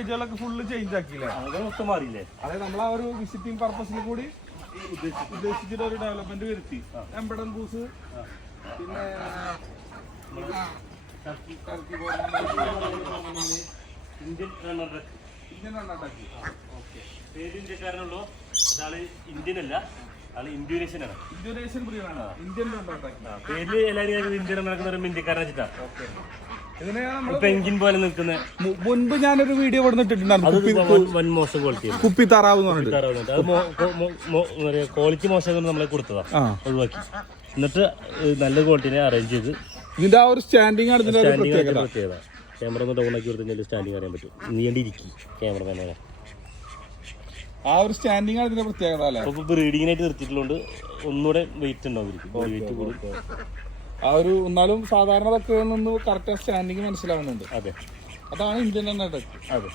പേജുകളൊക്കെ full change ആക്കിയില്ലേ? മൊത്തം മാറിയില്ലേ? അതായത് നമ്മൾ ആ ഒരു വിസിറ്റിംഗ് പർപ്പസിൽ കൂടി ഉദ്ദേശിച്ചിട്ട് ഒരു ഡെവലപ്മെന്റ് വരുത്തി. എംബഡൻ ബൂസ് പിന്നെ ഇന്ത്യൻ റണ്ണർ ഇന്ത്യൻ ഉണ്ടാക്കി പേര് ഇന്ത്യക്കാരനുള്ളൂ. ആൾ ഇന്ത്യൻ അല്ല ഇന്ത്യൻ ബ്രീഡാണ് ഇന്ത്യൻ ഉണ്ടാക്കി ഇന്ത്യൻ എല്ലാവരും ഇന്ത്യൻ റണ്ണർ ഇന്ത്യൻ ഇന്ത്യക്കാരനെ ഇന്ത്യൻ ഇതിനെ നമ്മൾ പെങ്കിൻ പോലെ നിൽക്കുന്ന. മുൻപ് ഞാനൊരു വീഡിയോ ഇവിടെ ഇട്ടിട്ടുണ്ടായിരുന്നു കുപ്പി താറാവ് ക്വാളിറ്റി മോശം നമ്മളെ കൊടുത്തതാ. ഒഴിവാക്കി. എന്നിട്ട് നല്ല ക്വാളിറ്റിനെ അറേഞ്ച് ചെയ്ത് ഇതിന്റെ ആ ഒരു സ്റ്റാൻഡിങ് ആണ് ഇതിന്റെ പ്രത്യേകത. ക്യാമറ ഒന്ന് ഡൗൺ ആക്കി കൊടുത്തു സ്റ്റാൻഡിങ് അറിയാൻ പറ്റും. നീണ്ടിരിക്കും ക്യാമറ തന്നെ ആ ഒരു സ്റ്റാൻഡിങ് ആണ് ഇതിന്റെ പ്രത്യേകത അല്ലേ? ബ്രീഡിങ്ങിനായിട്ട് നിർത്തിയിട്ടുള്ളതുകൊണ്ട് ഒന്നുകൂടെ വെയിറ്റ് ഉണ്ടാവും വെയിറ്റ് കൂടും. ആ ഒരു എന്നാലും സാധാരണ തക്കയിൽ നിന്ന് കറക്റ്റ് സ്റ്റാൻഡിങ് മനസ്സിലാവുന്നുണ്ട്. അതെ. അതാണ് ഇന്ത്യൻ എണ്ണ അതെ.